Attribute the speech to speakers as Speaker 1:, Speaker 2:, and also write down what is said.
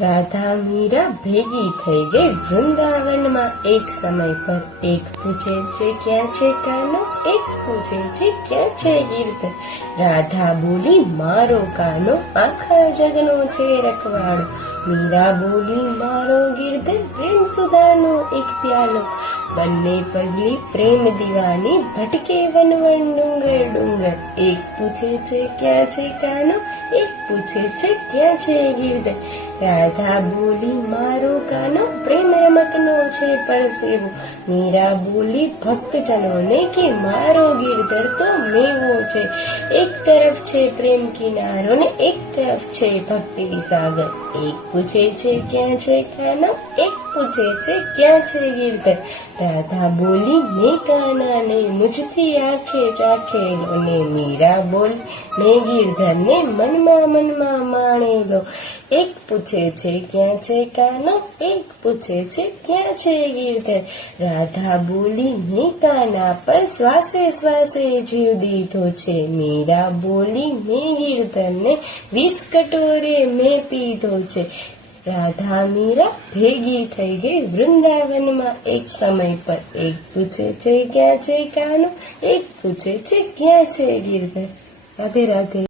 Speaker 1: રાધા મીરા ભેગી થઈ ગઈ વૃંદાવનમાં. એક સમય પર એક પૂછે છે, ક્યાં છે, કાનો? એક પૂછે છે, ક્યાં છે ગીર્ધ રાધા બોલી, મારો કાનો આખા જગનો છે રખવાડો. મીરા બોલી, મારો ગીર્ધર પ્રેમ સુધાનો એક પ્યાલો. બંને પગલી પ્રેમ દીવાની ભટકે વનવણનું વન ડુંગર એક પૂછે છે, ક્યાં છે કાનો એક પૂછે છે, ક્યાં છે, ગીરધર? રાધા બોલી, મારો કાનો પ્રેમ રમતનો છે, પરસેવો. મીરા બોલી, ભક્તજનોને કે મારો ગીરધર તો મેવો છે. એક તરફ છે પ્રેમ કિનારો ને એક તરફ છે ભક્તિ સાગર. એક પૂછે છે, ક્યાં છે કાનો એક પૂછે છે, ક્યાં છે ગીરધર? રાધા બોલી, મેં કાનાને મુજથી આંખે ચાખેલો ને મીરા બોલી, મેં ગીરધરને મનમાં મનમાં માણેલો એક પૂછે છે, ક્યાં છે કાનો? એક પૂછે છે, ક્યાં છે ગીરધર? રાધા બોલી, મેં કાના પર શ્વાસે શ્વાસે જીવ દીધો છે. મીરા બોલી, મેં ગીરધરને વીસ કટોરે મેં પીધો છે. રાધા મીરા ભેગી થઈ ગઈ. વૃંદાવનમાં એક સમય પર એક પૂછે છે, ક્યાં છે કાનો એક પૂછે છે, ક્યાં છે, ગીરધર? રાધે રાધે.